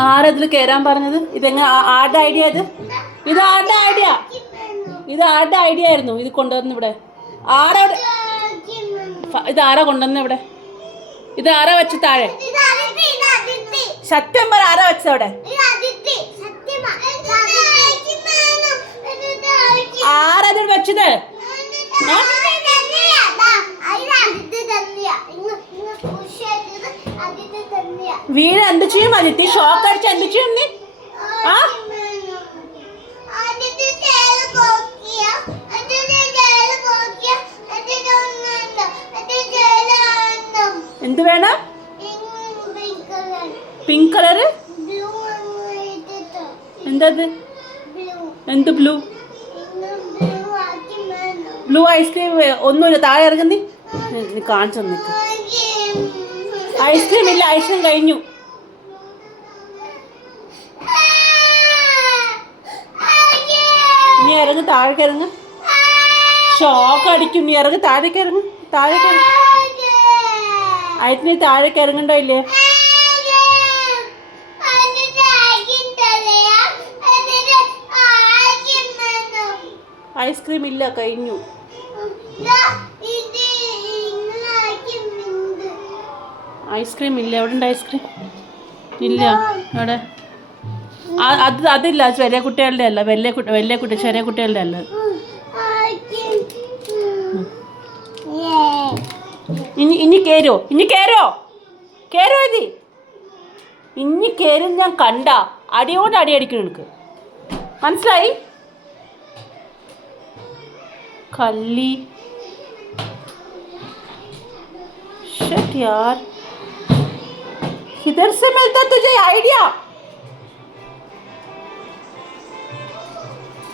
ആരതിൽ കയറാൻ പറഞ്ഞത്? ഇതെങ്ങനെ ആരുടെ ഐഡിയ ഇത്? ഇത് ആരുടെ ഐഡിയ? ഇത് ആരുടെ ഐഡിയ ആയിരുന്നു ഇത് കൊണ്ടുവന്ന് ഇവിടെ? ആരാ ഇത് ആരാ കൊണ്ടുവന്ന ഇവിടെ? ഇത് ആരാ വെച്ച് താഴെ? സത്യം പറ, ആരാ വെച്ചത് അവിടെ? ആരാ ഇത് വെച്ചത്? വീട് എന്ത് ചെയ്യും അജിത്തി? ഷോക്ക് അടിച്ച് എന്ത് ചെയ്യും നീ? എന്ത് വേണം? Pink colour? എന്തത്? എന്ത് ബ്ലൂ? ബ്ലൂ ഐസ്ക്രീം ഒന്നുമില്ല, താഴെ ഇറങ്ങി കാണിച്ചു നിൽക്ക്. ഐസ്ക്രീം ഇല്ല, ഐസ്ക്രീം കഴിഞ്ഞു. നീ ഇറങ്ങ്, താഴേക്ക് ഇറങ്ങ്. ഷോക്ക് അടിക്കും. നീ ഇറങ്ങ്, താഴേക്ക് ഇറങ്ങ്. താഴേക്ക് ആയിട്ട് നീ താഴേക്ക് ഇറങ്ങണ്ടോ ഇല്ലേ? ഐസ്ക്രീം ഇല്ല, കഴിഞ്ഞു. ഐസ്ക്രീം ഇല്ല. എവിടെ ഉണ്ട് ഐസ്ക്രീം? ഇല്ല. എവിടെ? അതില്ല. ചെറിയ കുട്ടികളുടെ അല്ല, വലിയ കുട്ടി, ചെറിയ കുട്ടികളുടെ അല്ല. ഇനി കയറോ? ഇത് ഇനി കയറും. ഞാൻ കണ്ട അടിയോട് അടി അടിക്കണം. എനിക്ക് മനസ്സിലായി? കള്ളി. शिट यार, किधर से मिलता तुझे आइडिया?